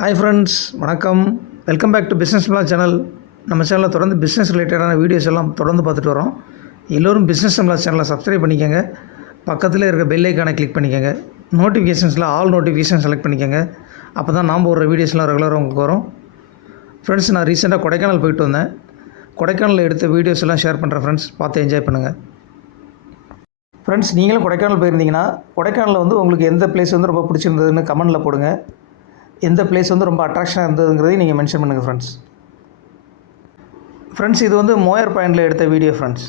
Hi friends, வணக்கம். Welcome back to business மிலா channel. நம்ம சேனலில் தொடர்ந்து பிஸ்னஸ் ரிலேட்டடான வீடியோஸ் எல்லாம் தொடர்ந்து பார்த்துட்டு வரோம். எல்லோரும் பிஸ்னஸ் மிலா சேனலை சப்ஸ்கிரைப் பண்ணிக்கோங்க. பக்கத்தில் இருக்க பெல் ஐக்கானை கிளிக் பண்ணிக்கோங்க. நோட்டிஃபிகேஷன்ஸில் ஆல் நோட்டிஃபிகேஷன் செலக்ட் பண்ணிக்கோங்க. அப்போ தான் நாம் ஒரு வீடியோஸ்லாம் ரெகுலராக உங்களுக்கு வரும். ஃப்ரெண்ட்ஸ், நான் ரீசெண்டாக கொடைக்கானல் போயிட்டு வந்தேன். கொடைக்கானலில் எடுத்த வீடியோஸ் எல்லாம் ஷேர் பண்ணுறேன் ஃப்ரெண்ட்ஸ், பார்த்து என்ஜாய் பண்ணுங்கள். ஃப்ரெண்ட்ஸ், நீங்களும் கொடைக்கானல் போயிருந்தீங்கன்னா கொடைக்கானலில் உங்களுக்கு எந்த பிளேஸ் ரொம்ப பிடிச்சிருந்ததுன்னு கமெண்டில் போடுங்க. எந்த பிளேஸ் ரொம்ப அட்ராக்ஷனாக இருந்ததுங்கிறதையும் நீங்கள் மென்ஷன் பண்ணுங்கள் ஃப்ரெண்ட்ஸ். இது மோயர் பாயிண்டில் எடுத்த வீடியோ ஃப்ரெண்ட்ஸ்.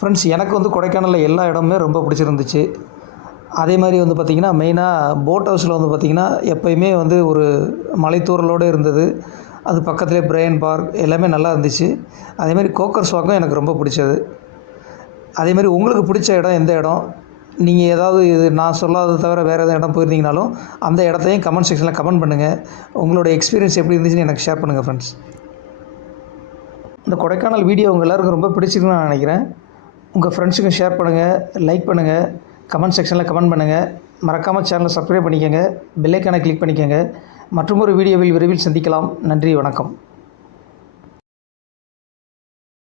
ஃப்ரெண்ட்ஸ், எனக்கு கொடைக்கானலில் எல்லா இடமுமே ரொம்ப பிடிச்சிருந்துச்சு. அதே மாதிரி பார்த்திங்கன்னா மெயினாக போட் ஹவுஸில் பார்த்திங்கன்னா எப்போயுமே ஒரு மலைத்தூரலோடு இருந்தது. அது பக்கத்துலேயே பிரையன் பார்க் எல்லாமே நல்லா இருந்துச்சு. அதேமாதிரி கோக்கர்ஸ் வாக்கும் எனக்கு ரொம்ப பிடிச்சது. அதேமாதிரி உங்களுக்கு பிடிச்ச இடம் எந்த இடம்? நீங்கள் ஏதாவது இது நான் சொல்லாதது தவிர வேறு எதாவது இடம் போயிருந்தீங்கனாலும் அந்த இடத்தையும் கமெண்ட் செக்ஷனில் கமெண்ட் பண்ணுங்கள். உங்களோட எக்ஸ்பீரியன்ஸ் எப்படி இருந்துச்சுன்னு எனக்கு ஷேர் பண்ணுங்கள் ஃப்ரெண்ட்ஸ். இந்த கொடைக்கானல் வீடியோ உங்கள் எல்லாருக்கும் ரொம்ப பிடிச்சிருக்குன்னு நான் நினைக்கிறேன். உங்கள் ஃப்ரெண்ட்ஸுக்கும் ஷேர் பண்ணுங்கள், லைக் பண்ணுங்கள், கமெண்ட் செக்ஷனில் கமெண்ட் பண்ணுங்கள். மறக்காமல் சேனலை சப்ஸ்கிரைப் பண்ணிக்கோங்க, பெல் ஐக்கானை கிளிக் பண்ணிக்கோங்க. மற்றும் ஒரு வீடியோவில் விரைவில் சந்திக்கலாம். நன்றி, வணக்கம்.